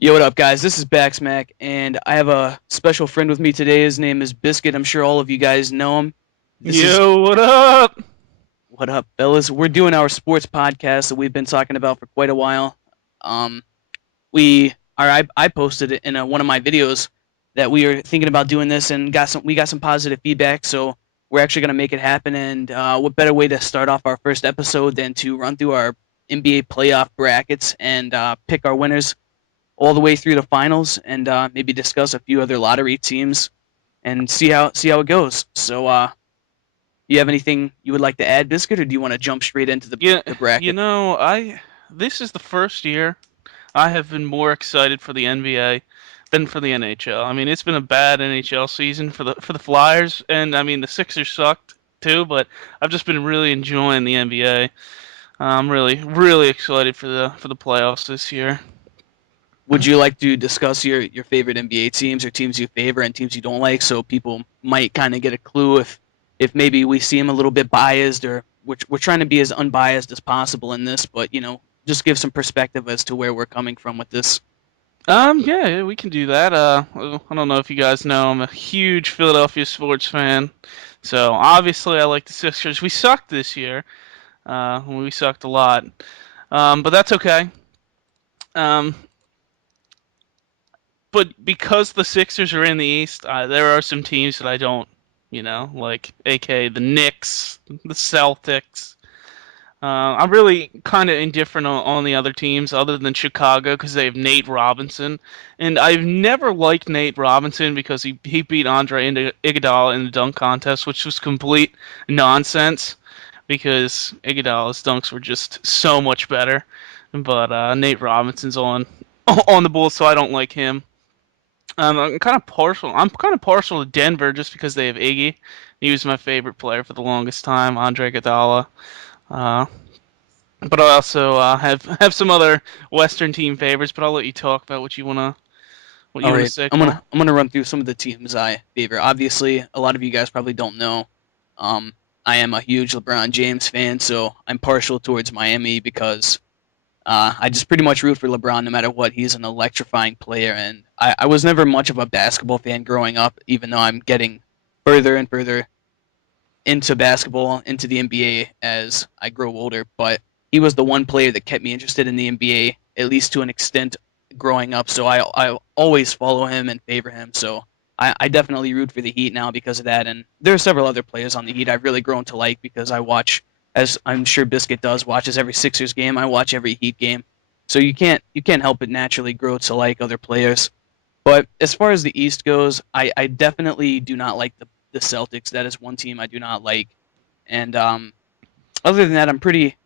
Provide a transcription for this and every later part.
Yo, what up, guys? This is BAKSMAK, and I have a special friend with me today. His name is Biscuit. I'm sure all of you guys know him. This is Yo, what up? what up, fellas. We're doing our sports podcast that we've been talking about for quite a while. Um, I posted it in one of my videos that we are thinking about doing this, and we got some positive feedback. So we're actually gonna make it happen. And what better way to start off our first episode than to run through our NBA playoff brackets and pick our winners all the way through the finals and maybe discuss a few other lottery teams and see how it goes. So, you have anything you would like to add, Biscuit, or do you want to jump straight into the Yeah, the you bracket? know, I this is the first year I have been more excited for the NBA than for the NHL. I mean, it's been a bad NHL season for the Flyers, and I mean the Sixers sucked too, but I've just been really enjoying the NBA. I'm really excited for the playoffs this year. Would you like to discuss your favorite NBA teams or teams you favor and teams you don't like, so people might kind of get a clue if maybe we see them a little bit biased, or we're trying to be as unbiased as possible in this, but just give some perspective as to where we're coming from with this. Yeah, we can do that. I don't know if you guys know, I'm a huge Philadelphia sports fan, so obviously I like the Sixers. We sucked this year. We sucked a lot. But that's okay. Um, but because the Sixers are in the East, there are some teams that I don't, like AK the Knicks, the Celtics. I'm really kind of indifferent on the other teams other than Chicago because they have Nate Robinson, and I've never liked Nate Robinson because he beat Andre Iguodala in the dunk contest, which was complete nonsense because Iguodala's dunks were just so much better. But Nate Robinson's on on the Bulls, so I don't like him. I'm kind of partial. I'm kind of partial to Denver just because they have Iggy. He was my favorite player for the longest time, Andre Iguodala. Uh, but I also have some other Western team favorites. But I'll let you talk about what you All wanna right, say, I'm Cole. gonna run through some of the teams I favor. Obviously, a lot of you guys probably don't know. Um, I am a huge LeBron James fan, so I'm partial towards Miami because I just pretty much root for LeBron no matter what. He's an electrifying player, and I was never much of a basketball fan growing up, even though I'm getting further and further into basketball, into the NBA as I grow older. But he was the one player that kept me interested in the NBA, at least to an extent, growing up. So I always follow him and favor him. So I definitely root for the Heat now because of that. And there are several other players on the Heat I've really grown to like because I watch, as I'm sure Biscuit does, watches every Sixers game. I watch every Heat game. So you can't help but naturally grow to like other players. But as far as the East goes, I definitely do not like the Celtics. That is one team I do not like. And other than that, I'm pretty,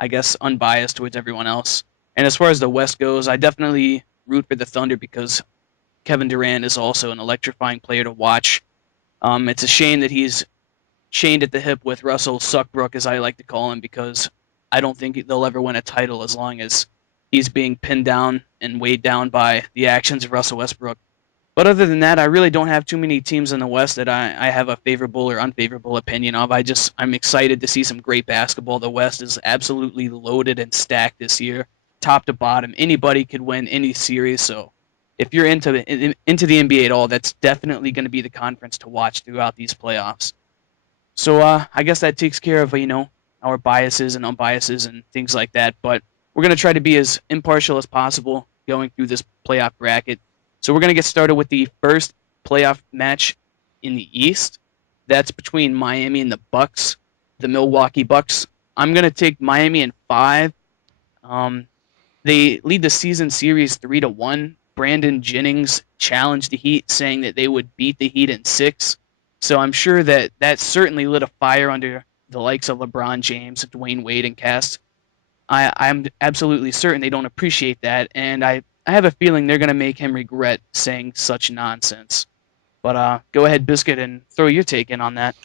I guess, unbiased towards everyone else. And as far as the West goes, I definitely root for the Thunder because Kevin Durant is also an electrifying player to watch. It's a shame that he's chained at the hip with Russell Suckbrook, as I like to call him, because I don't think they'll ever win a title as long as he's being pinned down and weighed down by the actions of Russell Westbrook. But other than that, I really don't have too many teams in the West that I have a favorable or unfavorable opinion of. I'm excited to see some great basketball. The West is absolutely loaded and stacked this year, top to bottom. Anybody could win any series. So if you're into the NBA at all, that's definitely going to be the conference to watch throughout these playoffs. So I guess that takes care of our biases and unbiases and things like that. But we're gonna try to be as impartial as possible going through this playoff bracket. So we're gonna get started with the first playoff match in the East. That's between Miami and the Bucks, the Milwaukee Bucks. I'm gonna take Miami in five. Um, they lead the season series 3-1. Brandon Jennings challenged the Heat, saying that they would beat the Heat in six. So I'm sure that certainly lit a fire under the likes of LeBron James, Dwayne Wade, and Cast. I'm absolutely certain they don't appreciate that, and I have a feeling they're going to make him regret saying such nonsense. But go ahead, Biscuit, and throw your take in on that.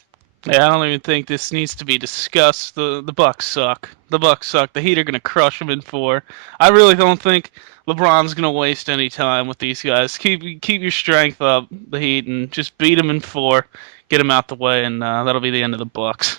Yeah, I don't even think this needs to be discussed. The Bucks suck. The Bucks suck. The Heat are gonna crush them in four. I really don't think LeBron's gonna waste any time with these guys. Keep your strength up, the Heat, and just beat them in four. Get them out the way, and that'll be the end of the Bucks.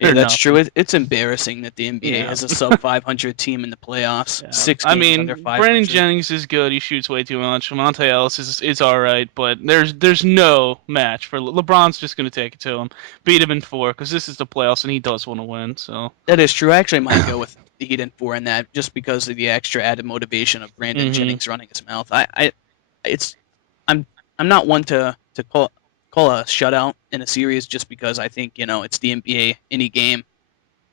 Yeah, or that's true. nothing. It's embarrassing that the NBA Yeah. has a sub 500 team in the playoffs. Yeah. Six I games under mean, Brandon 500. Jennings is good. He shoots way too much. Monte Ellis is all right, but there's no match for LeBron's. Just gonna take it to him, beat him in four because this is the playoffs and he does want to win. So. That is true. I actually might go with the Heat in four in that, just because of the extra added motivation of Brandon Hmm. Jennings running his mouth. It's, I'm, I'm not one to call a shutout in a series just because I think it's the NBA. Any game,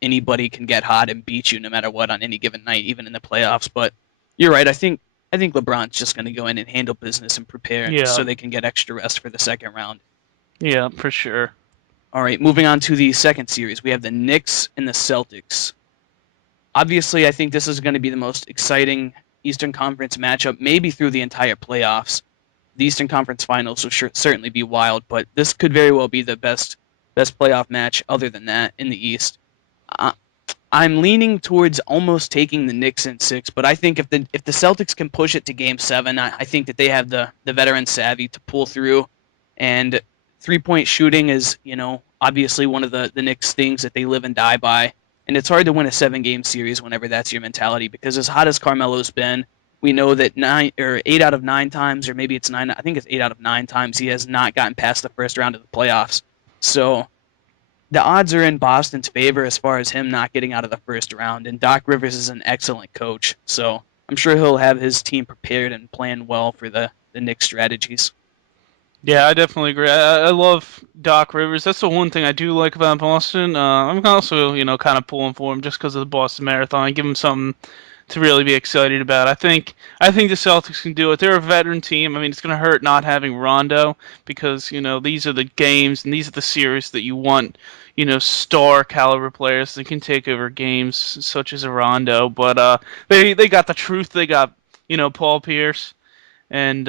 anybody can get hot and beat you no matter what on any given night, even in the playoffs. But you're right. I think LeBron's just going to go in and handle business and prepare Yeah. so they can get extra rest for the second round. Yeah, for sure. All right, moving on to the second series, we have the Knicks and the Celtics. Obviously, I think this is going to be the most exciting Eastern Conference matchup, maybe through the entire playoffs. The Eastern Conference Finals will certainly be wild, but this could very well be the best playoff match other than that in the East. Uh, I'm leaning towards almost taking the Knicks in six, but I think if the Celtics can push it to Game Seven, I think that they have the veteran savvy to pull through. And 3-point shooting is obviously one of the Knicks things that they live and die by. And it's hard to win a 7-game series whenever that's your mentality because as hot as Carmelo's been, we know that 8 out of 9 times, or maybe it's nine. I think it's 8 out of 9 times he has not gotten past the first round of the playoffs. So the odds are in Boston's favor as far as him not getting out of the first round. And Doc Rivers is an excellent coach, so I'm sure he'll have his team prepared and plan well for the Knicks strategies. Yeah, I definitely agree. I love Doc Rivers. That's the one thing I do like about Boston. I'm also, kind of pulling for him just because of the Boston Marathon. Give him something to really be excited about. I think the Celtics can do it. They're a veteran team. I mean, it's going to hurt not having Rondo because these are the games and these are the series that you want. Star caliber players that can take over games such as a Rondo. But they got the truth. They got Paul Pierce and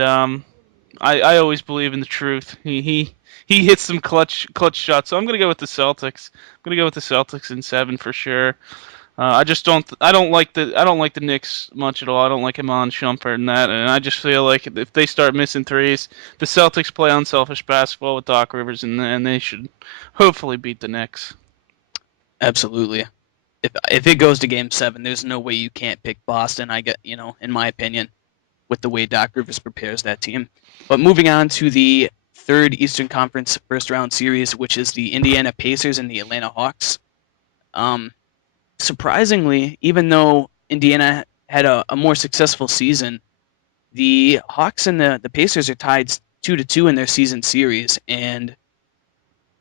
I always believe in the truth. He hits some clutch shots. So I'm gonna go with the Celtics. I'm gonna go with the Celtics in seven for sure. I just don't like the Knicks much at all. I don't like Iman Shumpert and that, and I just feel like if they start missing threes, the Celtics play unselfish basketball with Doc Rivers, and they should hopefully beat the Knicks. Absolutely. If it goes to Game Seven, there's no way you can't pick Boston. I get in my opinion, with the way Doc Rivers prepares that team. But moving on to the third Eastern Conference first round series, which is the Indiana Pacers and the Atlanta Hawks. Um, Surprisingly, even though Indiana had a more successful season, the Hawks and the Pacers are tied 2-2 in their season series, and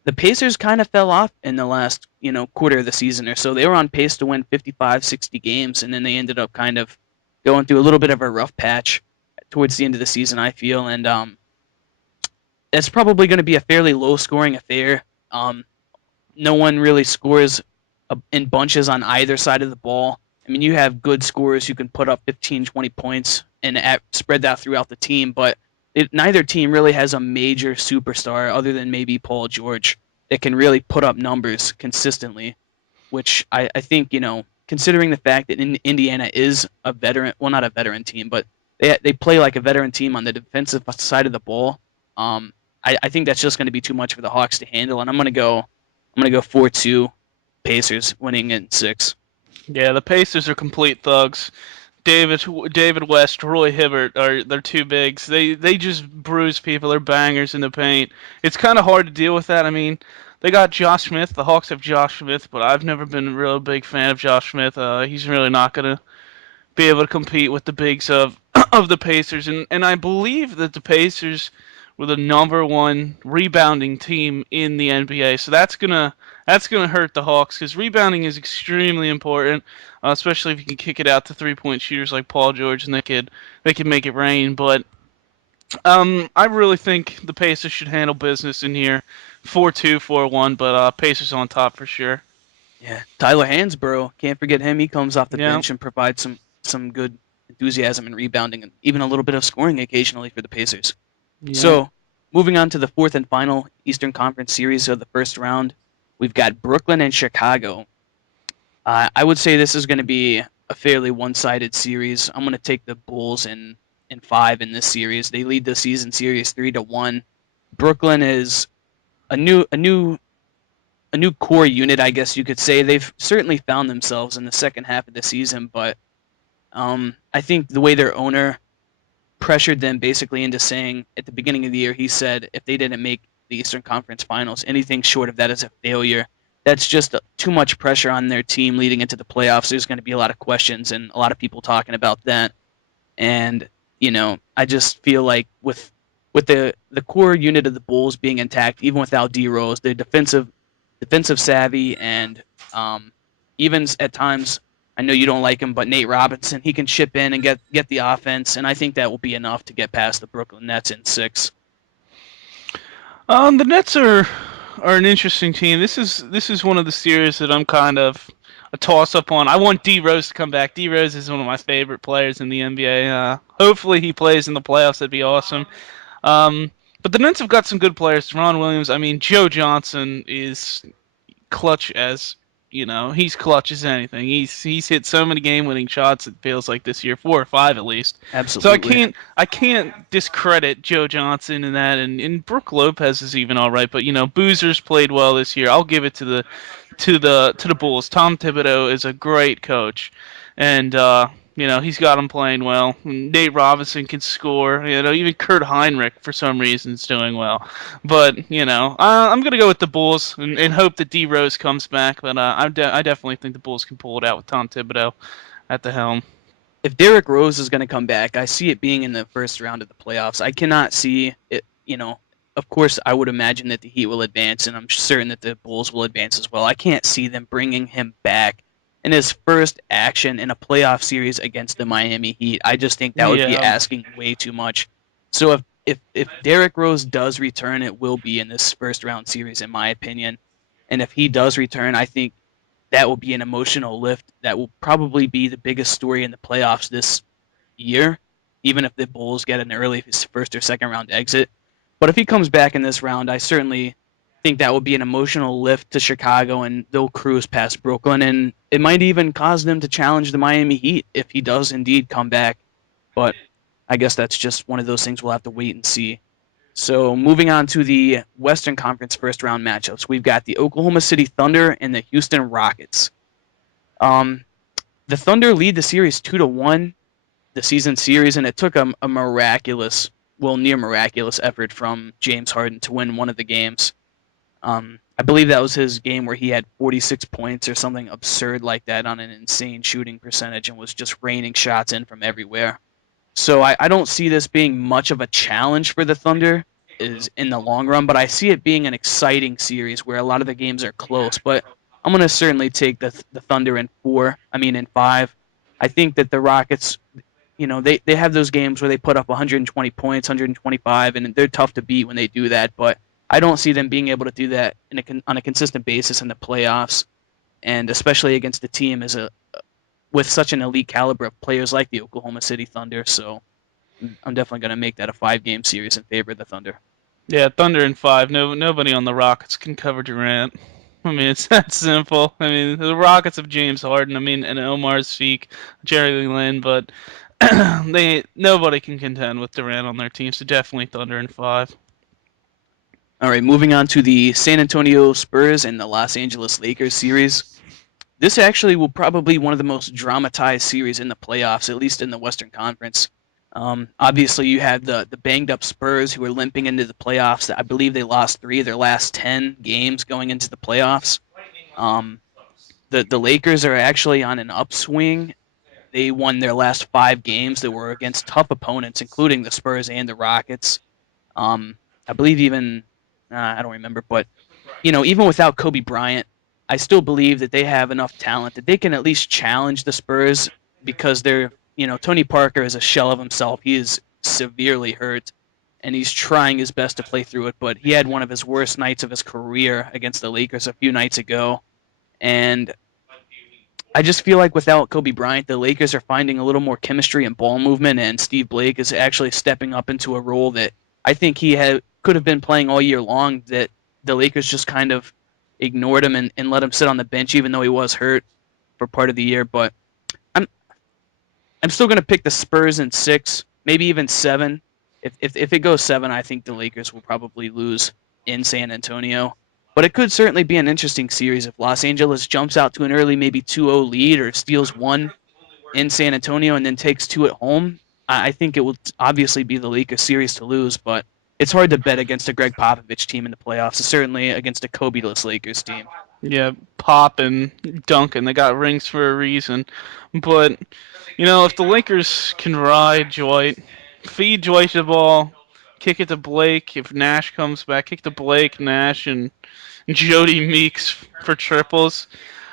the Pacers kind of fell off in the last quarter of the season or so. They were on pace to win 55, 60 games, and then they ended up kind of going through a little bit of a rough patch towards the end of the season, I feel, and it's probably going to be a fairly low scoring affair. No one really scores in bunches on either side of the ball. I mean, you have good scorers who can put up 15, 20 points and spread that throughout the team, but neither team really has a major superstar other than maybe Paul George that can really put up numbers consistently, which I think, considering the fact that Indiana is a veteran, well, not a veteran team, but they play like a veteran team on the defensive side of the ball. I think that's just going to be too much for the Hawks to handle, and I'm gonna go 4-2 Pacers winning in six. Yeah, the Pacers are complete thugs. David David West, Roy Hibbert are they're two bigs. They just bruise people. They're bangers in the paint. It's kind of hard to deal with that. I mean, they got Josh Smith. The Hawks have Josh Smith, but I've never been a real big fan of Josh Smith. He's really not gonna be able to compete with the bigs of of the Pacers, and I believe that the Pacers were the number one rebounding team in the NBA. So that's gonna hurt the Hawks because rebounding is extremely important, especially if you can kick it out to 3-point shooters like Paul George, and they could make it rain. But I really think the Pacers should handle business in here, 4-2, 4-1, but Pacers on top for sure. Yeah, Tyler Hansbrough, can't forget him. He comes off the Yeah, bench and provides some good enthusiasm and rebounding and even a little bit of scoring occasionally for the Pacers. yeah. So, moving on to the fourth and final Eastern Conference series of the first round, we've got Brooklyn and Chicago. I would say this is going to be a fairly one-sided series. I'm going to take the Bulls in five in this series. They lead the season series 3-1. Brooklyn is a new a new core unit, I guess you could say. They've certainly found themselves in the second half of the season, but I think the way their owner pressured them basically into saying at the beginning of the year, he said if they didn't make the Eastern Conference Finals, anything short of that is a failure. That's just too much pressure on their team leading into the playoffs. There's going to be a lot of questions and a lot of people talking about that. And I just feel like with the core unit of the Bulls being intact, even without D Rose, their defensive savvy and um, even at times, I know you don't like him, but Nate Robinson, he can chip in and get the offense, and I think that will be enough to get past the Brooklyn Nets in six. The Nets are an interesting team. This is one of the series that I'm kind of a toss up on. I want D Rose to come back. D Rose is one of my favorite players in the NBA. Hopefully he plays in the playoffs. That'd be awesome. Um, but the Nets have got some good players. Ron Williams. I mean, Joe Johnson is clutch as he's clutch as anything. He's hit so many game-winning shots. It feels like this year, 4 or 5 at least. So I Absolutely. can't discredit Joe Johnson in that, and Brooke Lopez is even all right. But Boozer's played well this year. I'll give it to the Bulls. Tom Thibodeau is a great coach, and he's got them playing well. Nate Robinson can score. Even Kurt Heinrich for some reason is doing well. But I'm gonna go with the Bulls and hope that D Rose comes back. But I definitely think the Bulls can pull it out with Tom Thibodeau at the helm. If Derrick Rose is going to come back, I see it being in the first round of the playoffs. I cannot see it. Of course, I would imagine that the Heat will advance, and I'm certain that the Bulls will advance as well. I can't see them bringing him back in his first action in a playoff series against the Miami Heat. I just think that would be Yeah, asking way too much. So if Derrick Rose does return, it will be in this first round series, in my opinion. And if he does return, I think that will be an emotional lift that will probably be the biggest story in the playoffs this year, even if the Bulls get an early first or second round exit. But if he comes back in this round, I certainly think that will be an emotional lift to Chicago, and they'll cruise past Brooklyn, and it might even cause them to challenge the Miami Heat if he does indeed come back. But I guess that's just one of those things we'll have to wait and see. So moving on to the Western Conference first round matchups, we've got the Oklahoma City Thunder and the Houston Rockets. Um, the Thunder lead the series 2-1, the season series, and it took a miraculous, well, near miraculous effort from James Harden to win one of the games. I believe that was his game where he had 46 points or something absurd like that on an insane shooting percentage and was just raining shots in from everywhere. So I don't see this being much of a challenge for the Thunder is in the long run, but I see it being an exciting series where a lot of the games are close. But I'm going to certainly take the Thunder in four. I mean in five. I think that the Rockets, they have those games where they put up 120 points, 125, and they're tough to beat when they do that. But I don't see them being able to do that on a consistent basis in the playoffs, and especially against a team with such an elite caliber of players like the Oklahoma City Thunder. So I'm definitely going to make that a 5-game series in favor of the Thunder. yeah. Thunder in 5. No, nobody on the Rockets can cover Durant. I mean, it's that simple. I mean, the Rockets of James Harden. I mean, and Omar Speak, Jerry Lin, but nobody can contend with Durant on their team. So definitely Thunder in 5. All right, moving on to the San Antonio Spurs and the Los Angeles Lakers series. This actually will probably be one of the most dramatized series in the playoffs, at least in the Western Conference. Obviously, you have the banged up Spurs who are limping into the playoffs. I believe they lost 3 of their last 10 games going into the playoffs. Um, the Lakers are actually on an upswing. They won their last 5 games that were against tough opponents, including the Spurs and the Rockets. I believe even I don't remember, but even without Kobe Bryant, I still believe that they have enough talent that they can at least challenge the Spurs because Tony Parker is a shell of himself. He is severely hurt, and he's trying his best to play through it. But he had one of his worst nights of his career against the Lakers a few nights ago, and I just feel like without Kobe Bryant, the Lakers are finding a little more chemistry and ball movement, and Steve Blake is actually stepping up into a role that I think could have been playing all year long. That the Lakers just kind of ignored him and let him sit on the bench, even though he was hurt for part of the year. But I'm I'm still going to pick the Spurs in 6, maybe even 7. If it goes 7, I think the Lakers will probably lose in San Antonio. But it could certainly be an interesting series if Los Angeles jumps out to an early maybe 2-0 lead or steals one in San Antonio and then takes two at home. I think it will obviously be the Lakers series to lose, but it's hard to bet against a Greg Popovich team in the playoffs, certainly against a Kobe-less Lakers team. Yeah, Pop and Duncan, they got rings for a reason. But, if the Lakers can ride Dwight, feed Dwight the ball, kick it to Blake, if Nash comes back, kick to Blake, Nash, and Jody Meeks for triples.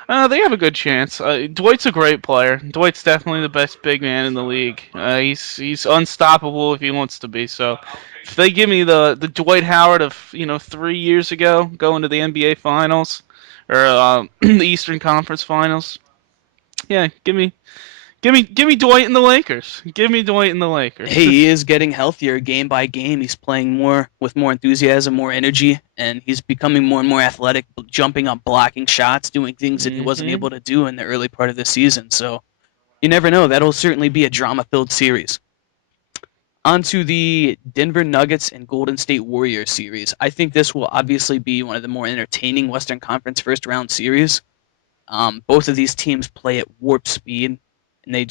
They have a good chance. Dwight's a great player. Dwight's definitely the best big man in the league. He's unstoppable if he wants to be. So, if they give me the Dwight Howard of 3 years ago, going to the NBA Finals or the Eastern Conference Finals, yeah, give me Dwight and the Lakers. Give me Dwight and the Hey, Lakers. he is getting healthier game by game. He's playing more with more enthusiasm, more energy, and he's becoming more and more athletic, jumping up, blocking shots, doing things that he wasn't hmm able to do in the early part of the season. So you never know. That'll certainly be a drama-filled series. On to the Denver Nuggets and Golden State Warriors series. I think this will obviously be one of the more entertaining Western Conference first round series. Both of these teams play at warp speed, and they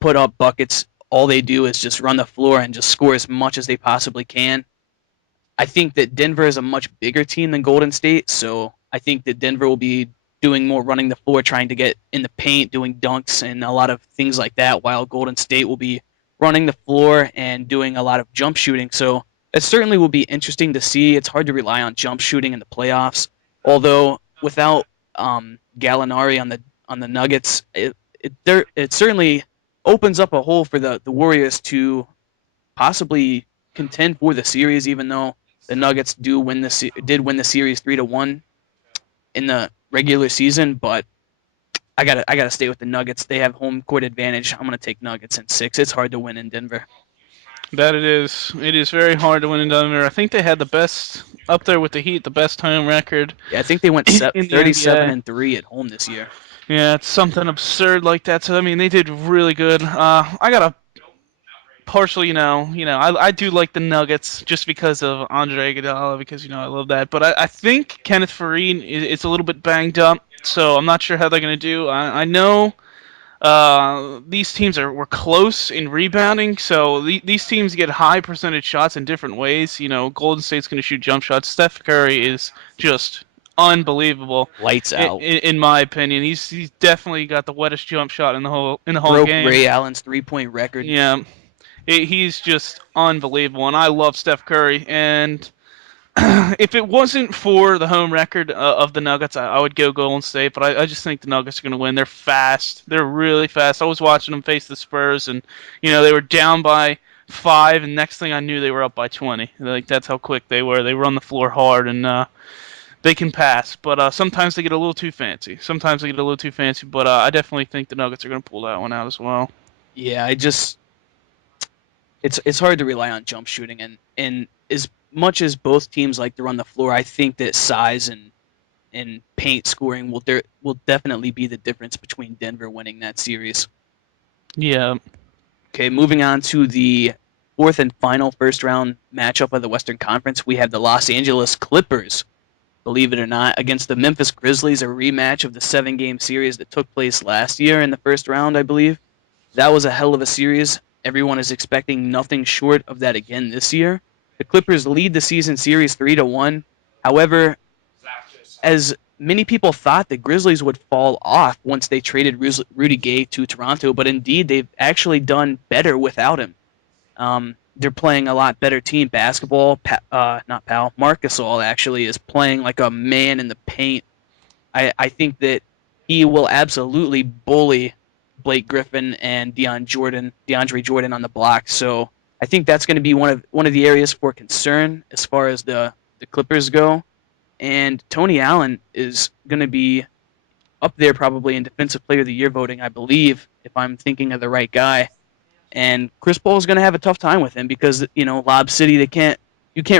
put up buckets. All they do is just run the floor and just score as much as they possibly can. I think that Denver is a much bigger team than Golden State, so I think that Denver will be doing more running the floor, trying to get in the paint, doing dunks and a lot of things like that, while Golden State will be running the floor and doing a lot of jump shooting. So it certainly will be interesting to see. It's hard to rely on jump shooting in the playoffs, although without Gallinari on the Nuggets, it certainly opens up a hole for the Warriors to possibly contend for the series, even though the Nuggets did win the series 3-1 in the regular season. But I gotta stay with the Nuggets. They have home court advantage. I'm gonna take Nuggets in six. It's hard to win in Denver. That it is. It is very hard to win in Denver. I think they had the best up there with the Heat, the best home record Yeah, I think they went in the 37 NBA. and 3 at home this year. Yeah, it's something absurd like that. So I mean, they did really good. I got a partial, I do like the Nuggets just because of Andre Iguodala, because I love that. But I think Kenneth Farid is a little bit banged up, so I'm not sure how they're gonna do. I know these teams were close in rebounding, so these teams get high percentage shots in different ways. Golden State's going to shoot jump shots. Steph Curry is just unbelievable, Lights out. in my opinion. He's definitely got the wettest jump shot in the whole Broke game. Ray Allen's 3-point record. Yeah, he's just unbelievable, and I love Steph Curry. And if it wasn't for the home record of the Nuggets, I would go Golden State. But I just think the Nuggets are going to win. They're fast. They're really fast. I was watching them face the Spurs, and they were down by 5, and next thing I knew, they were up by 20. Like that's how quick they were. They run the floor hard, and they can pass. But sometimes they get a little too fancy. But I definitely think the Nuggets are going to pull that one out as well. Yeah, it's hard to rely on jump shooting, and as much as both teams like to run the floor, I think that size and paint scoring will definitely be the difference between Denver winning that series. Yeah. Okay, moving on to the fourth and final first round matchup of the Western Conference, we have the Los Angeles Clippers, believe it or not, against the Memphis Grizzlies, a rematch of the 7-game series that took place last year in the first round, I believe. That was a hell of a series. Everyone is expecting nothing short of that again this year. The Clippers lead the season series 3-1. However, as many people thought, the Grizzlies would fall off once they traded Rudy Gay to Toronto, but indeed they've actually done better without him. They're playing a lot better team basketball. Not Pal, Marc Gasol actually is playing like a man in the paint. I think that he will absolutely bully Blake Griffin and DeAndre Jordan on the block. So I think that's going to be one of the areas for concern as far as the Clippers go. And Tony Allen is going to be up there probably in Defensive Player of the Year voting, I believe, if I'm thinking of the right guy. And Chris Paul is going to have a tough time with him because Lob City you can't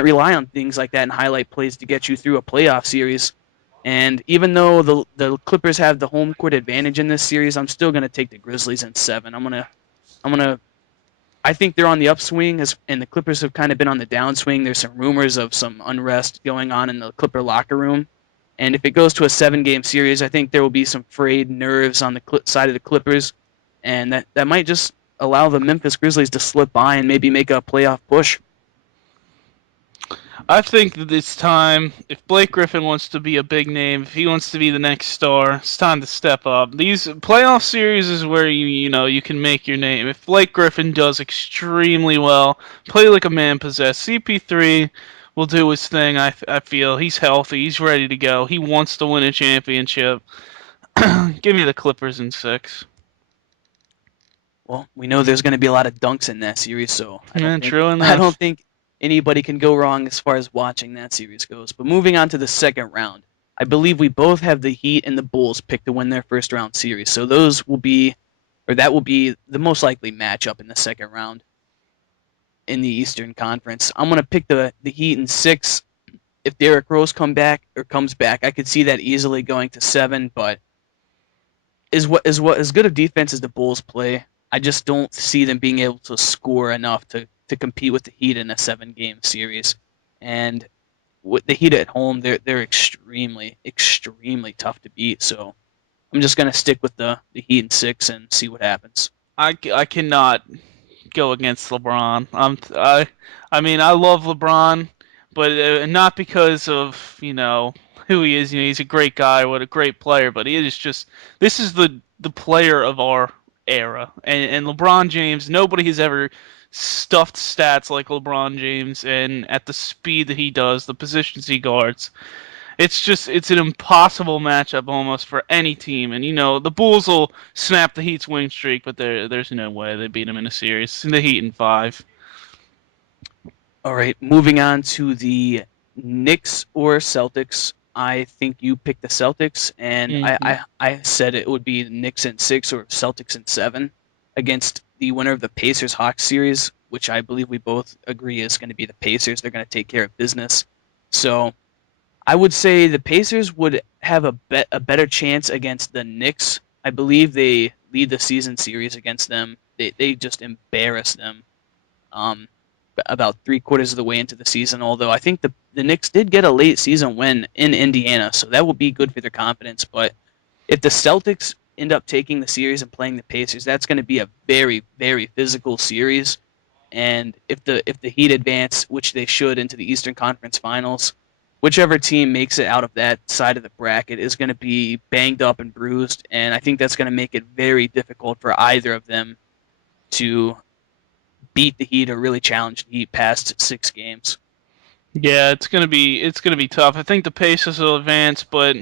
rely on things like that and highlight plays to get you through a playoff series. And even though the Clippers have the home court advantage in this series, I'm still going to take the Grizzlies in 7. I'm gonna I think they're on the upswing, and the Clippers have kind of been on the downswing. There's some rumors of some unrest going on in the Clipper locker room. And if it goes to a 7 game series, I think there will be some frayed nerves on the side of the Clippers. And that might just allow the Memphis Grizzlies to slip by and maybe make a playoff push. I think that it's time. If Blake Griffin wants to be a big name, if he wants to be the next star, it's time to step up. These playoff series is where you can make your name. If Blake Griffin does extremely well, play like a man possessed, CP3 will do his thing. I feel he's healthy, he's ready to go. He wants to win a championship. Give me the Clippers in 6. Well, we know there's going to be a lot of dunks in that series, so Yeah, true I don't enough. think anybody can go wrong as far as watching that series goes. But moving on to the second round, I believe we both have the Heat and the Bulls picked to win their first round series. So those will be, or that will be the most likely matchup in the second round in the Eastern Conference. I'm going to pick the Heat in 6. If Derrick Rose comes back, I could see that easily going to 7. But is what as good of defense as the Bulls play, I just don't see them being able to score enough to compete with the Heat in a 7 game series. And with the Heat at home, they're extremely tough to beat. So I'm just gonna stick with the Heat in 6 and see what happens. I cannot go against LeBron. I mean, I love LeBron, but not because of who he is. He's a great guy, what a great player. But he is just this is the player of our era, and LeBron James. Nobody has ever stuffed stats like LeBron James, and at the speed that he does, the positions he guards. It's an impossible matchup almost for any team. And the Bulls will snap the Heat's win streak, but there's no way they beat them in a series. The Heat in 5. All right, moving on to the Knicks or Celtics. I think you picked the Celtics, and Hmm. I said it would be the Knicks in 6 or Celtics in 7 against the winner of the Pacers Hawks series, which I believe we both agree is going to be the Pacers. They're going to take care of business. So I would say the Pacers would have a better chance against the Knicks. I believe they lead the season series against them. They just embarrass them. Um, about 3 quarters of the way into the season. Although I think the Knicks did get a late season win in Indiana, so that will be good for their confidence. But if the Celtics end up taking the series and playing the Pacers, that's going to be a very physical series. And if the Heat advance, which they should, into the Eastern Conference Finals, whichever team makes it out of that side of the bracket is going to be banged up and bruised, and I think that's going to make it very difficult for either of them to beat the Heat or really challenge the Heat past 6 games. Yeah, it's gonna be tough. I think the Pacers will advance, but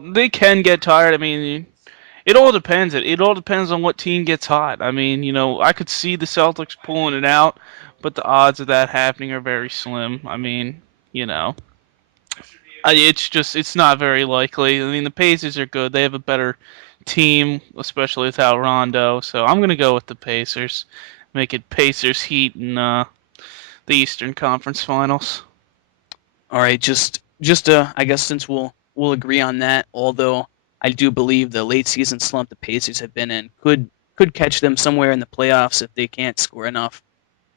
they can get tired. I mean, it all depends. It all depends on what team gets hot. I mean, I could see the Celtics pulling it out, but the odds of that happening are very slim. I mean, you know. It's not very likely. I mean, the Pacers are good. They have a better team, especially without Rondo. So I'm gonna go with the Pacers. Make it Pacers Heat in the Eastern Conference Finals. All right, just I guess since we'll agree on that, although I do believe the late season slump the Pacers have been in could catch them somewhere in the playoffs if they can't score enough.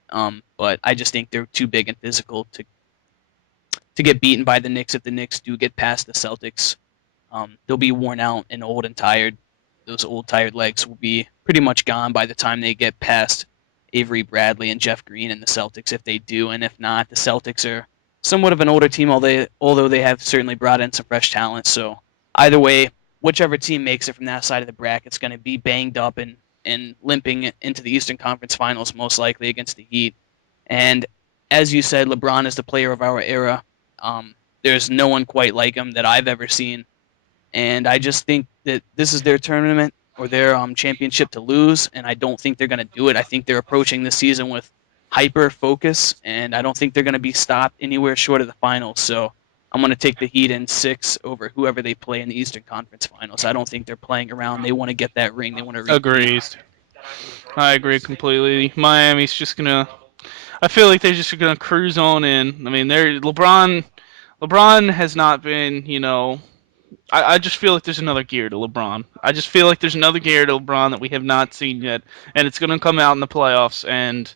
But I just think they're too big and physical to get beaten by the Knicks if the Knicks do get past the Celtics. They'll be worn out and old and tired. Those old tired legs will be pretty much gone by the time they get past Avery Bradley and Jeff Green and the Celtics if they do, and if not, the Celtics are somewhat of an older team, although they have certainly brought in some fresh talent. So either way, whichever team makes it from that side of the bracket is going to be banged up and limping into the Eastern Conference Finals most likely against the Heat. And as you said, LeBron is the player of our era. There's no one quite like him that I've ever seen, and I just think that this is their tournament or their championship to lose, and I don't think they're going to do it. I think they're approaching the season with hyper focus, and I don't think they're going to be stopped anywhere short of the finals. So I'm going to take the Heat in 6 over whoever they play in the Eastern Conference Finals. I don't think they're playing around. They want to get that ring. They want to repeat. Agreed. I agree completely. Miami's just gonna. I feel like they're just gonna cruise on in. I mean, they're LeBron. LeBron has not been, I just feel like there's another gear to LeBron. I just feel like there's another gear to LeBron that we have not seen yet, and it's gonna come out in the playoffs, and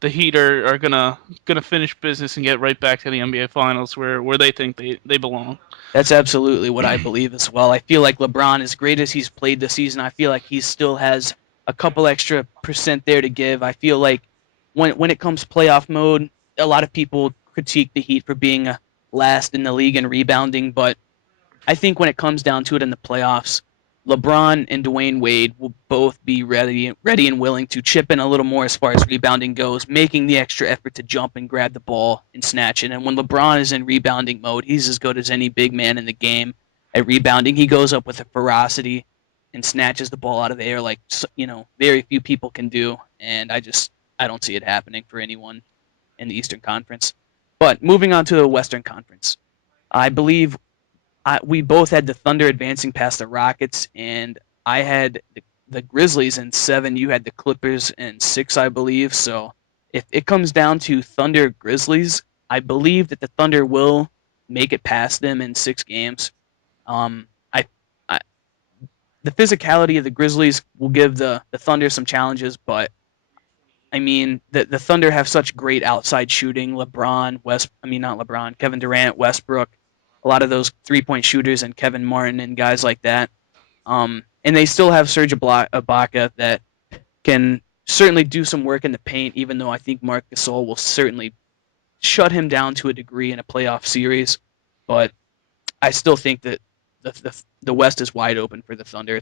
the Heat are gonna finish business and get right back to the NBA Finals where they think they belong. That's absolutely what I believe as well. I feel like LeBron, as great as he's played this season, I feel like he still has a couple extra percent there to give. I feel like when it comes playoff mode, a lot of people critique the Heat for being last in the league in rebounding, but I think when it comes down to it in the playoffs, LeBron and Dwayne Wade will both be ready and willing to chip in a little more as far as rebounding goes, making the extra effort to jump and grab the ball and snatch it. And when LeBron is in rebounding mode, he's as good as any big man in the game at rebounding. He goes up with a ferocity and snatches the ball out of the air like very few people can do. And I don't see it happening for anyone in the Eastern Conference. But moving on to the Western Conference, I believe we both had the Thunder advancing past the Rockets, and I had the Grizzlies in 7. You had the Clippers in 6, I believe. So if it comes down to Thunder Grizzlies, I believe that the Thunder will make it past them in 6 games. Um, I, I the physicality of the Grizzlies will give the Thunder some challenges, but I mean the Thunder have such great outside shooting. Not LeBron, Kevin Durant, Westbrook, a lot of those 3-point shooters, and Kevin Martin and guys like that. And they still have Serge Ibaka that can certainly do some work in the paint, even though I think Marc Gasol will certainly shut him down to a degree in a playoff series. But I still think that the West is wide open for the Thunder.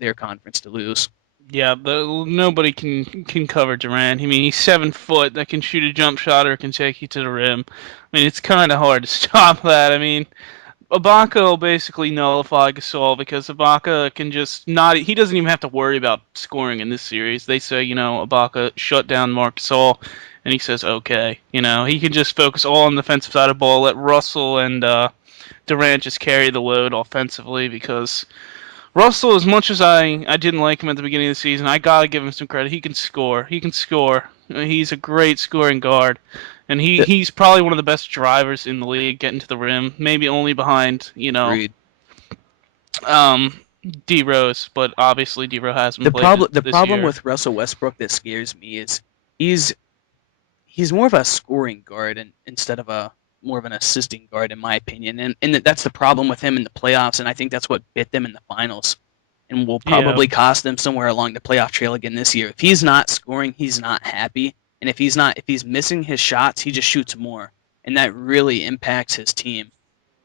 Their conference to lose. Yeah, nobody can cover Durant. I mean, he's 7 foot that can shoot a jump shot or can take you to the rim. I mean, it's kind of hard to stop that. I mean, Ibaka will basically nullify Gasol because Ibaka can just not. He doesn't even have to worry about scoring in this series. They say, Ibaka shut down Marc Gasol, and he says, okay. He can just focus all on the defensive side of the ball. Let Russell and Durant just carry the load offensively because Russell, as much as I didn't like him at the beginning of the season, I gotta give him some credit. He can score. He can score. He's a great scoring guard, and The, he's probably one of the best drivers in the league, getting to the rim. Maybe only behind agreed. um, D Rose, but obviously D Rose hasn't The played problem the this problem year. with Russell Westbrook that scares me is he's he's more of a scoring guard instead of a more of an assisting guard in my opinion, and that's the problem with him in the playoffs, and I think that's what bit them in the finals, and will Yeah, probably cost them somewhere along the playoff trail again this year. If he's not scoring, he's not happy, and if he's missing his shots, he just shoots more, and that really impacts his team.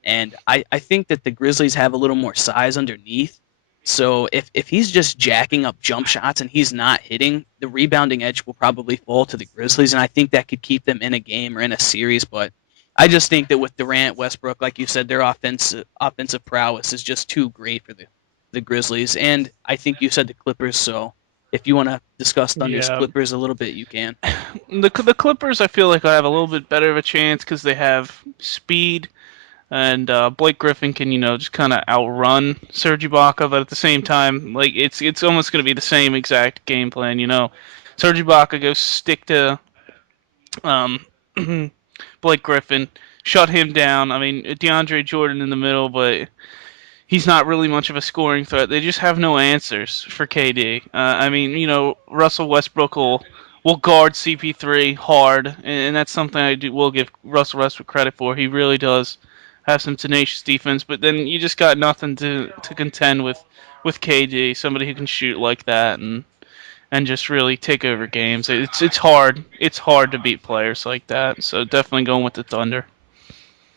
And I think that the Grizzlies have a little more size underneath. So if he's just jacking up jump shots and he's not hitting, the rebounding edge will probably fall to the Grizzlies, and I think that could keep them in a game or in a series. But I just think that with Durant, Westbrook, like you said, their offensive prowess is just too great for the Grizzlies, and I think you said the Clippers. So if you want to discuss Thunder's yeah. Clippers a little bit, you can. The Clippers, I feel like I have a little bit better of a chance because they have speed. And Blake Griffin can, just kind of outrun Serge Ibaka, but at the same time, like it's almost going to be the same exact game plan. Serge Ibaka goes stick to um, Blake Griffin, shut him down. I mean, DeAndre Jordan in the middle, but he's not really much of a scoring threat. They just have no answers for KD. I mean, Russell Westbrook will guard CP3 hard, and that's something will give Russell Westbrook credit for. He really does have some tenacious defense, but then you just got nothing to contend with KD, somebody who can shoot like that and just really take over games. It's hard. It's hard to beat players like that. So definitely going with the Thunder.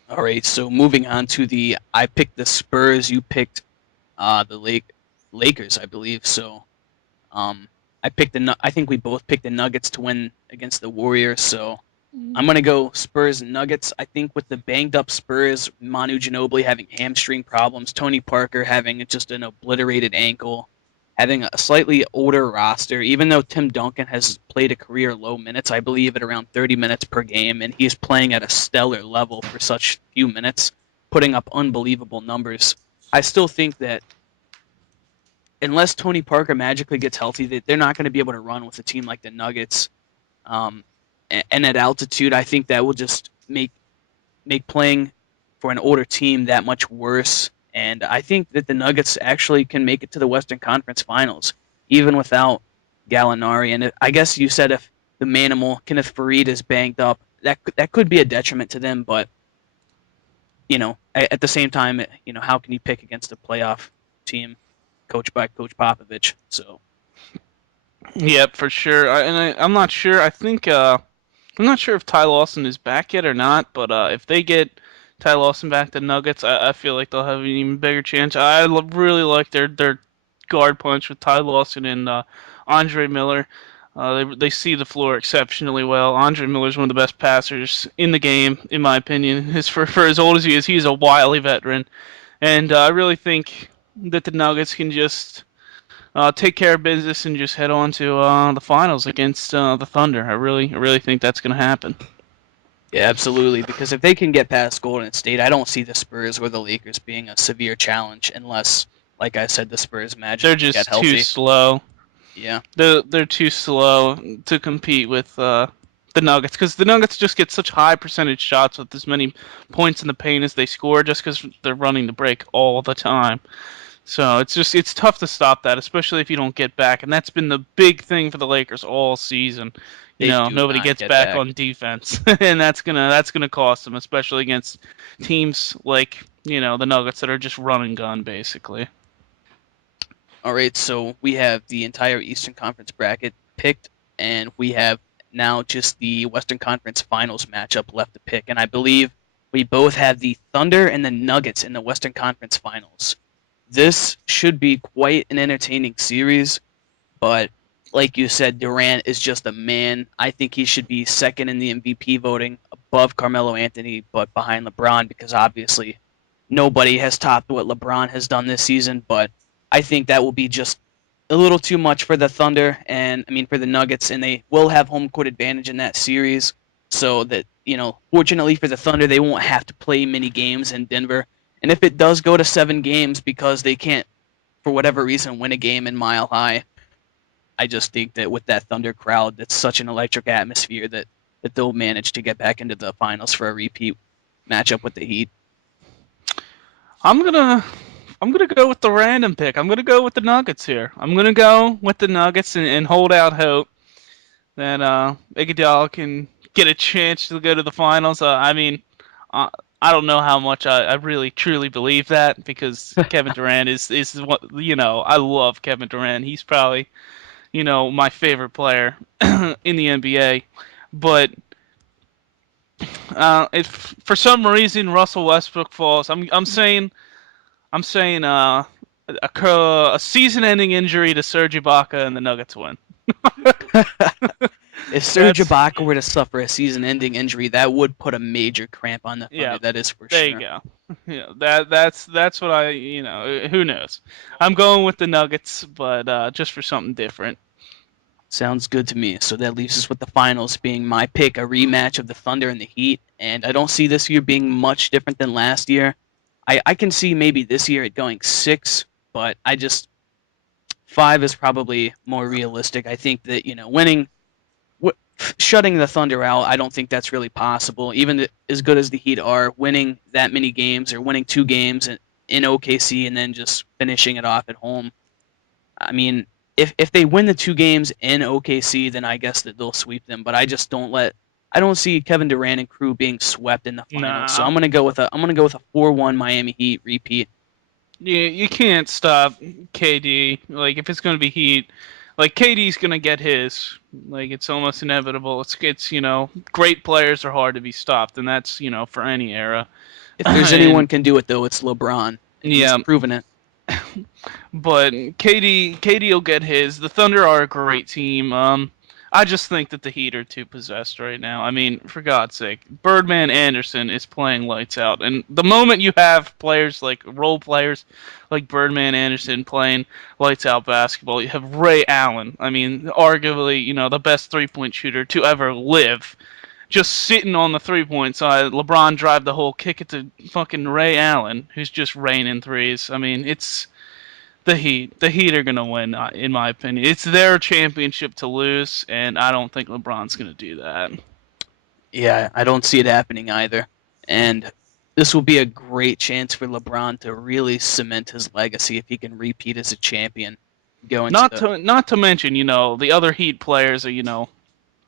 All right, so moving on to I picked the Spurs, you picked the Lakers, I believe. So um, I think we both picked the Nuggets to win against the Warriors. So I'm gonna go Spurs and Nuggets. I think with the banged up Spurs, Manu Ginobili having hamstring problems, Tony Parker having just an obliterated ankle, having a slightly older roster. Even though Tim Duncan has played a career low minutes, I believe at around 30 minutes per game, and he's playing at a stellar level for such few minutes, putting up unbelievable numbers. I still think that unless Tony Parker magically gets healthy, that they're not going to be able to run with a team like the Nuggets. Um, and at altitude, I think that will just make playing for an older team that much worse. And I think that the Nuggets actually can make it to the Western Conference Finals, even without Gallinari. And I guess you said if the Manimal, Kenneth Faried is banged up, that could be a detriment to them. But at the same time, how can you pick against a playoff team coached by Coach Popovich? So Yep, for sure. I'm not sure. I'm not sure if Ty Lawson is back yet or not. But if they get Ty Lawson back to Nuggets, I feel like they'll have an even bigger chance. Really like their guard punch with Ty Lawson and Andre Miller. They see the floor exceptionally well. Andre Miller's one of the best passers in the game, in my opinion. For as old as he is, he's a wily veteran, and I really think that the Nuggets can just take care of business and just head on to the finals against the Thunder. I really think that's going to happen. yeah, absolutely. Because if they can get past Golden State, I don't see the Spurs or the Lakers being a severe challenge unless, like I said, the Spurs They're magically get just too healthy. slow. Yeah, They're too slow to compete with the Nuggets because the Nuggets just get such high percentage shots with as many points in the paint as they score just because they're running the break all the time. So it's tough to stop that, especially if you don't get back. And that's been the big thing for the Lakers all season. they do Nobody not gets get back back. on defense, and that's gonna cost them, especially against teams like the Nuggets that are just run and gun basically. All right, so we have the entire Eastern Conference bracket picked, and we have now just the Western Conference Finals matchup left to pick. And I believe we both have the Thunder and the Nuggets in the Western Conference Finals. This should be quite an entertaining series, but like you said, Durant is just a man. I think he should be second in the MVP voting above Carmelo Anthony, but behind LeBron because obviously nobody has topped what LeBron has done this season. But I think that will be just a little too much for the Thunder and I mean for the Nuggets, and they will have home court advantage in that series. So that fortunately for the Thunder, they won't have to play many games in Denver. And if it does go to 7 games because they can't, for whatever reason, win a game in Mile High, I just think that with that Thunder crowd, that's such an electric atmosphere that they'll manage to get back into the finals for a repeat matchup with the Heat. I'm gonna I'm gonna go with the random pick. I'm gonna go with the Nuggets here. I'm gonna go with the Nuggets and hold out hope that Iguodala can get a chance to go to the finals. Uh, I don't know how much I really truly believe that because Kevin Durant is what I love Kevin Durant. He's probably my favorite player in the NBA. But if for some reason Russell Westbrook falls, I'm saying a season-ending injury to Serge Ibaka and the Nuggets win. If Serge That's Ibaka were to suffer a season-ending injury, that would put a major cramp on the yeah. Thunder. That is for There you sure. go. That's what who knows. I'm going with the Nuggets, but just for something different. Sounds good to me. So that leaves us with the finals being my pick, a rematch of the Thunder and the Heat. And I don't see this year being much different than last year. I can see maybe this year it going 6, but I just 5 is probably more realistic. I think that winning, shutting the Thunder out, I don't think that's really possible. Even as good as the Heat are, winning that many games or winning 2 games in OKC and then just finishing it off at home. I mean, if they win the 2 games in OKC, then I guess that they'll sweep them. But I don't see Kevin Durant and crew being swept in the finals. So Nah, I'm gonna go with a 4-1 Miami Heat repeat. you can't stop KD. Like if it's gonna be Heat, like KD's gonna get his. Like it's almost inevitable. It's great players are hard to be stopped, and that's for any era. If there's And anyone can do it though, it's LeBron, and he's yeah, proven it. but KD will get his. The Thunder are a great team. I just think that the Heat are too possessed right now. I mean, for God's sake, Birdman Anderson is playing lights out, and the moment you have players like role players like Birdman Anderson playing lights out basketball, you have Ray Allen. I mean, arguably the best 3-point shooter to ever live. Just sitting on the 3-point side, LeBron drive the whole kick it to fucking Ray Allen, who's just raining threes. I mean, it's the Heat. The Heat are gonna win, in my opinion. It's their championship to lose, and I don't think LeBron's gonna do that. Yeah, I don't see it happening either. And this will be a great chance for LeBron to really cement his legacy if he can repeat as a champion. Go into the Not to mention, the other Heat players are,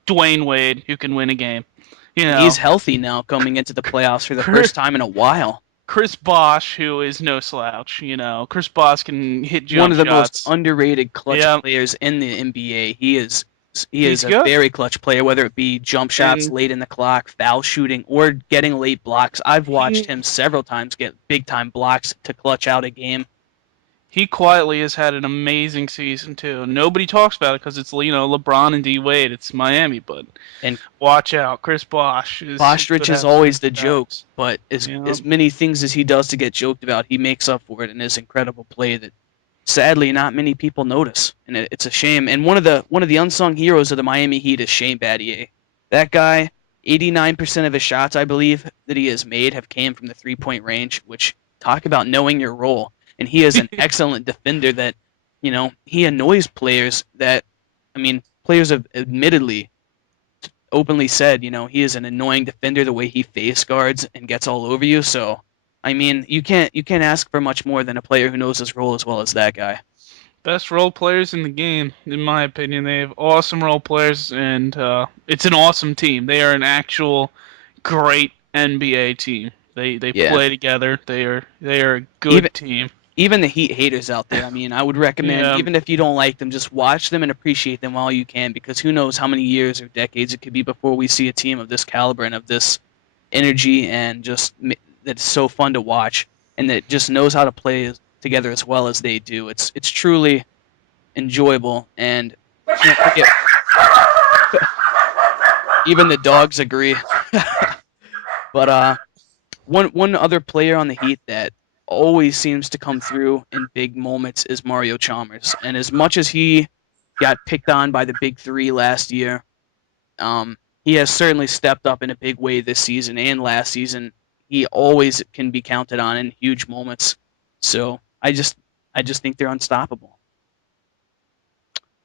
Dwayne Wade, who can win a game. You and he's know, healthy now coming into the playoffs for the Chris, first time in a while. Chris Bosh, who is no slouch. Chris Bosh can hit One jump of the most shots. underrated clutch Yeah, players in the NBA. He is he's a good. very clutch player, whether it be jump shots And late in the clock, foul shooting, or getting late blocks. I've watched he him several times get big time blocks to clutch out a game. he quietly has had an amazing season too. Nobody talks about it because it's LeBron and D Wade. It's Miami, but And watch out, Chris Bosh Bostrich could is have some always the joke, stats. but as You know, as many things as he does to get joked about, he makes up for it in his incredible play that sadly not many people notice, and it's a shame. And one of the unsung heroes of the Miami Heat is Shane Battier. That guy, 89% of his shots, I believe, that he has made have came from the 3-point range, which talk about knowing your role. And he is an excellent defender that, he annoys players that, I mean, players have admittedly openly said, he is an annoying defender the way he face guards and gets all over you. So, I mean, you can't ask for much more than a player who knows his role as well as that guy. best role players in the game, in my opinion. They have awesome role players, and it's an awesome team. They are an actual great NBA team. They Yeah. play together. They are a Even good team. even the Heat haters out there, I mean, I would recommend, Yeah, even if you don't like them, just watch them and appreciate them while you can, because who knows how many years or decades it could be before we see a team of this caliber and of this energy and just that's so fun to watch and that just knows how to play together as well as they do. It's truly enjoyable, and can't forget. Even the dogs agree. But one other player on the Heat that always seems to come through in big moments is Mario Chalmers. And as much as he got picked on by the big three last year, he has certainly stepped up in a big way this season and last season. He always can be counted on in huge moments. So I just think they're unstoppable.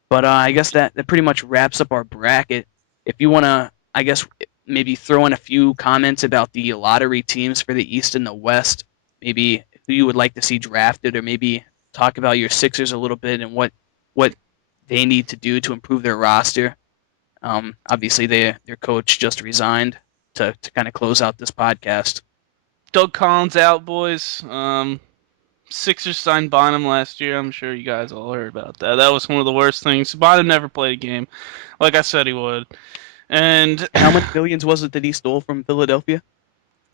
But I guess that pretty much wraps up our bracket. If you want to, I guess, maybe throw in a few comments about the lottery teams for the East and the West, maybe who you would like to see drafted, or maybe talk about your Sixers a little bit and what they need to do to improve their roster. Obviously, their coach just resigned to kind of close out this podcast. Doug Collins out, boys. Sixers signed Bonham last year. I'm sure you guys all heard about that. That was one of the worst things. Bonham never played a game, like I said he would. And How many millions was it that he stole from Philadelphia?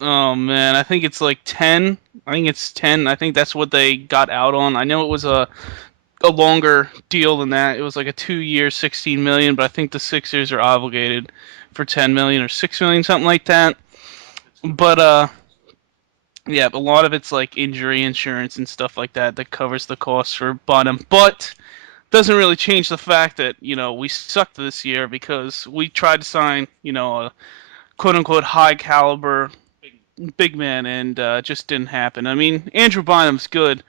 oh man, I think it's like 10. I think it's 10. I think that's what they got out on. I know it was a longer deal than that. It was like a 2-year, 16 million, but I think the Sixers are obligated for 10 million or 6 million, something like that. But yeah, a lot of it's like injury insurance and stuff like that that covers the costs for Bonham. But doesn't really change the fact that we sucked this year because we tried to sign a quote unquote high caliber big man and just didn't happen. I mean, Andrew Bynum's good,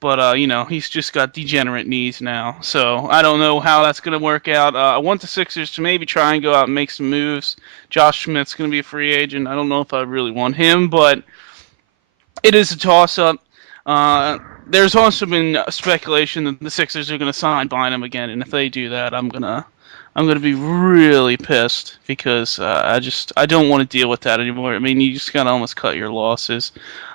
but he's just got degenerate knees now, so I don't know how that's gonna work out. I want the Sixers to maybe try and go out and make some moves. Josh Smith's gonna be a free agent. I don't know if I really want him, but it is a toss up. There's also been speculation that the Sixers are going to sign Bynum again, and if they do that, I'm gonna be really pissed because I don't want to deal with that anymore. I mean, you just gotta almost cut your losses.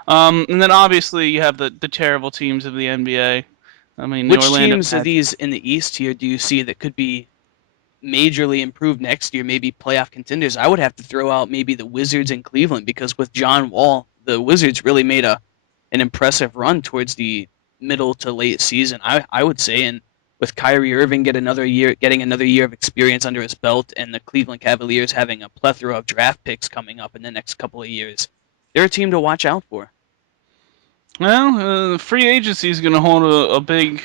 And then obviously you have the terrible teams of the NBA. I mean, the Which Orlando teams of Magic. these in the East here do you see that could be majorly improved next year, maybe playoff contenders? I would have to throw out maybe the Wizards in Cleveland because with John Wall, the Wizards really made an impressive run towards the middle to late season. I would say, and with Kyrie Irving getting another year of experience under his belt, and the Cleveland Cavaliers having a plethora of draft picks coming up in the next couple of years, they're a team to watch out for. Well, free agency is going to hold a big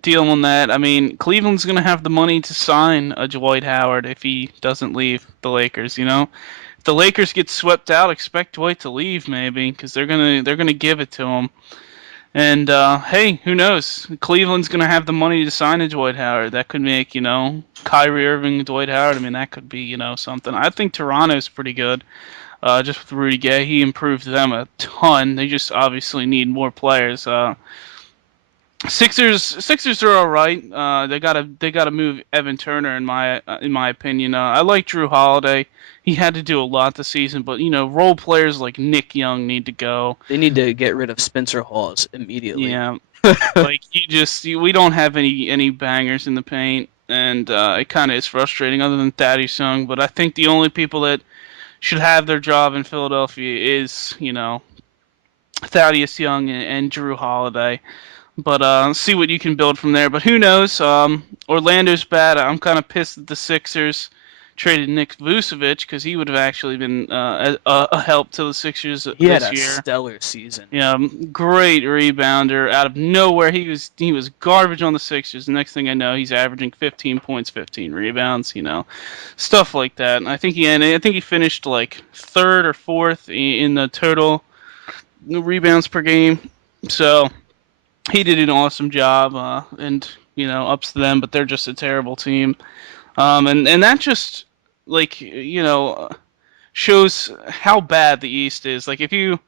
deal on that. I mean, Cleveland's going to have the money to sign a Dwight Howard if he doesn't leave the Lakers. If the Lakers get swept out, expect Dwight to leave maybe because they're gonna give it to him. And hey, who knows? Cleveland's gonna have the money to sign a Dwight Howard. That could make Kyrie Irving, Dwight Howard. I mean, that could be something. I think Toronto's pretty good. just with Rudy Gay. He improved them a ton. They just obviously need more players. Sixers are all right. They gotta move Evan Turner in my opinion. I like Drew Holiday. He had to do a lot this season, but role players like Nick Young need to go. They need to get rid of Spencer Hawes immediately. Yeah, like we don't have any bangers in the paint, and it kind of is frustrating. Other than Thaddeus Young, but I think the only people that should have their job in Philadelphia is Thaddeus Young and Drew Holiday. But see what you can build from there. But who knows? Orlando's bad. I'm kind of pissed that the Sixers traded Nick Vucevic because he would have actually been a help to the Sixers He had this a year. stellar season. Yeah, great rebounder out of nowhere. He was garbage on the Sixers. The next thing I know, he's averaging 15 points, 15 rebounds. Stuff like that. And I think he finished like third or fourth in the total rebounds per game. So he did an awesome job, and ups to them. But they're just a terrible team, and that just like shows how bad the East is. Like if you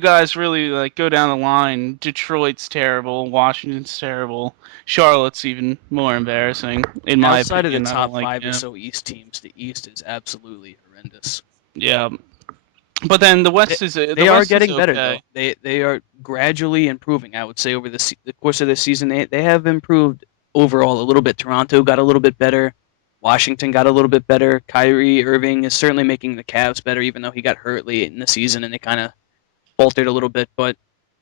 guys really like go down the line, Detroit's terrible, Washington's terrible, Charlotte's even more embarrassing in my Outside of the opinion. I don't top like 5 or them. so East teams, the East is absolutely horrendous. Yeah, but then the They, West is the they are West is getting better though. okay. They are gradually improving. I would say over the course of this season, they have improved overall a little bit. Toronto got a little bit better. Washington got a little bit better. Kyrie Irving is certainly making the Cavs better, even though he got hurt late in the season and they kind of faltered a little bit. But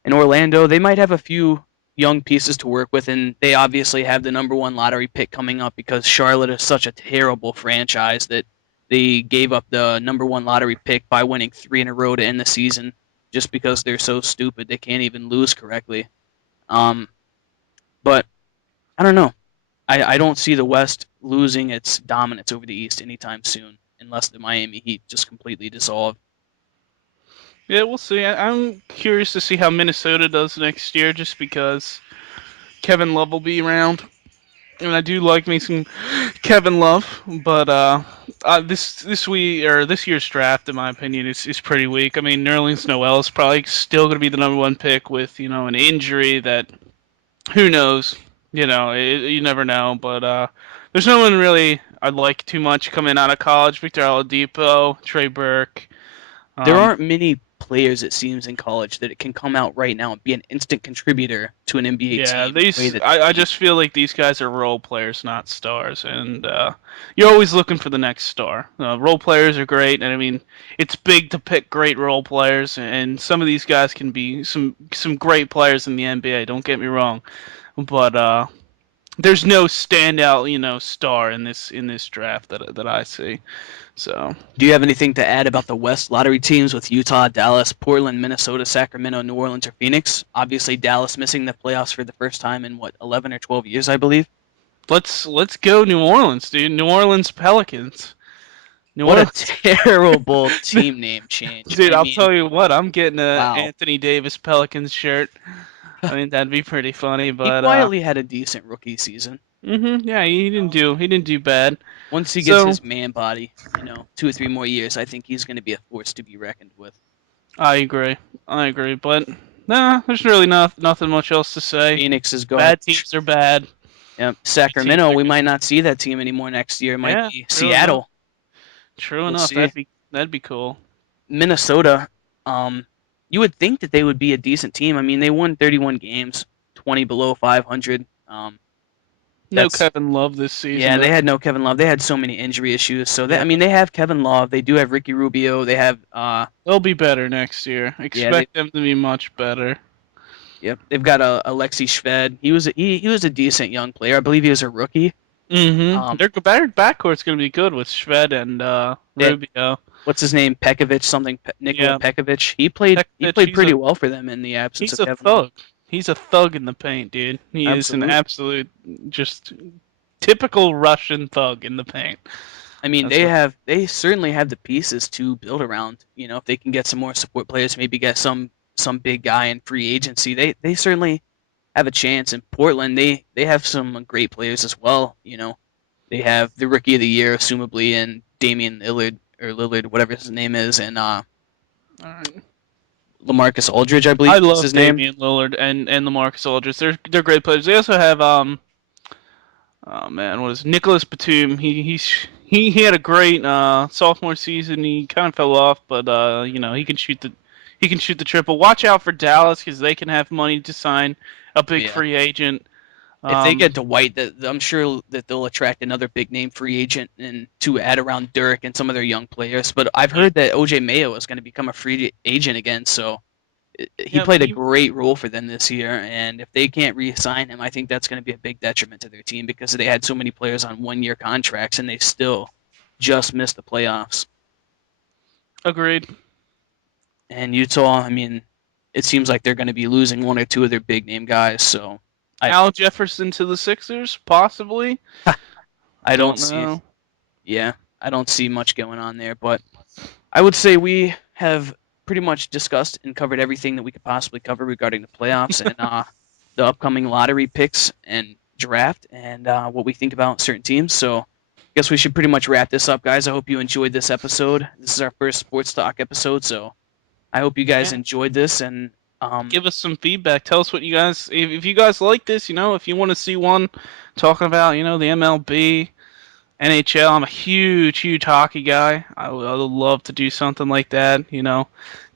in Orlando, they might have a few young pieces to work with, and they obviously have the number 1 lottery pick coming up because Charlotte is such a terrible franchise that they gave up the number 1 lottery pick by winning 3 in a row to end the season just because they're so stupid they can't even lose correctly. Um, but I don't know. I don't see the West losing its dominance over the East anytime soon unless the Miami Heat just completely dissolve. Yeah, we'll see. I'm curious to see how Minnesota does next year, just because Kevin Love will be around. And I do like me some Kevin Love, but this year's draft, in my opinion, is pretty weak. I mean, Nerlens Noel is probably still going to be the number 1 pick with an injury that who knows. You never know. But there's no one really I like too much coming out of college. Victor Oladipo, Trey Burke. There Um, aren't many players, it seems, in college that it can come out right now and be an instant contributor to an NBA Yeah, team in the way these that I just feel like these guys are role players, not stars, and you're always looking for the next star. Role players are great, and I mean it's big to pick great role players, and some of these guys can be some great players in the NBA. Don't get me wrong, but there's no standout star in this draft that I see. So Do you have anything to add about the West lottery teams with Utah, Dallas, Portland, Minnesota, Sacramento, New Orleans, or Phoenix? Obviously, Dallas missing the playoffs for the first time in 11 or 12 years, I believe. let's go New Orleans, dude. New Orleans Pelicans. New What a Orleans. terrible team name change. Dude, I I'll mean, tell you what, I'm getting a wow. Anthony Davis Pelicans shirt. I mean, that'd be pretty funny, He but quietly had a decent rookie season. yeah, he didn't do bad. Once he gets So his man body, 2 or 3 more years, I think he's going to be a force to be reckoned with. I agree, but nah, there's really nothing much else to say. Phoenix is going. Bad teams are bad. Yep. Good teams Sacramento, are we good. might not see that team anymore next year. It might Yeah, be true enough. Seattle. True We'll enough. see. That'd be cool. Minnesota, you would think that they would be a decent team. I mean, they won 31 games, 20 below 500. No That's Kevin Love this season Yeah, they though. had no Kevin Love. They had so many injury issues. So Yeah, I mean, they have Kevin Love. They do have Ricky Rubio. They have they'll be better next year. yeah, they Expect them to be much better. yep. They've got Alexi Shved. He was a decent young player. I believe he was a rookie. Mm-hmm. Um, Their backcourt's gonna be good with Shved and that Rubio. what's his name? Pekovic, something Nikola Yeah, Pekovic. He played He's pretty well for them in the absence he's of a Kevin Love. thug. He's a thug in the paint, dude. He is an Absolutely. absolute, just typical Russian thug in the paint. I mean, That's what. they certainly have the pieces to build around. If they can get some more support players, maybe get some big guy in free agency, they certainly have a chance. In Portland, they have some great players as well. They have the rookie of the year, assumably, and Damian Lillard or Lillard, whatever his name is, and All right. LaMarcus Aldridge, I believe I is love his name. Damian Lillard and LaMarcus Aldridge. They're great players. They also have oh man, what is it? Nicholas Batum? He had a great sophomore season. He kind of fell off, but he can shoot the triple. Watch out for Dallas because they can have money to sign a Oh big yeah. free agent. If they Um, get Dwight, I'm sure that they'll attract another big name free agent and to add around Dirk and some of their young players. But I've yeah, heard that OJ Mayo is going to become a free agent again, so he yeah, played a great role for them this year. And if they can't re-sign him, I think that's going to be a big detriment to their team because they had so many players on one-year contracts and they still just missed the playoffs. agreed. And Utah, I mean, it seems like they're going to be losing one or two of their big name guys. So I Al Jefferson to the Sixers, possibly. I don't Don't see, know. yeah, I don't see much going on there. But I would say we have pretty much discussed and covered everything that we could possibly cover regarding the playoffs and the upcoming lottery picks and draft and what we think about certain teams. So I guess we should pretty much wrap this up, guys. I hope you enjoyed this episode. This is our first sports talk episode, so I hope you guys Yeah. enjoyed this and Give us some feedback. Tell us what you guys, if you guys like this, if you want to see one talking about, the MLB, NHL. I'm a huge hockey guy. I would love to do something like that.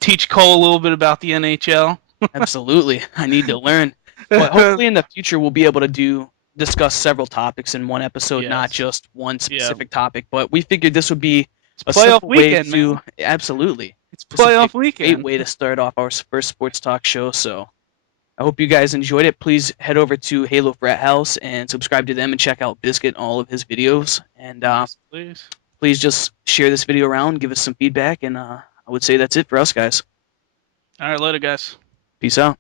Teach Cole a little bit about the NHL. absolutely. I need to learn. But hopefully in the future we'll be able to discuss several topics in one episode, not Yes. just one Yeah. specific topic. But we figured this would be It's a playoff simple way weekend, to man. absolutely. It's This would be a playoff great weekend. way to start off our first sports talk show. So I hope you guys enjoyed it. Please head over to Halo Frat House and subscribe to them and check out Biscuit and all of his videos. And Yes, please. please just share this video around, give us some feedback, and I would say that's it for us, guys. All right, later, guys. Peace out.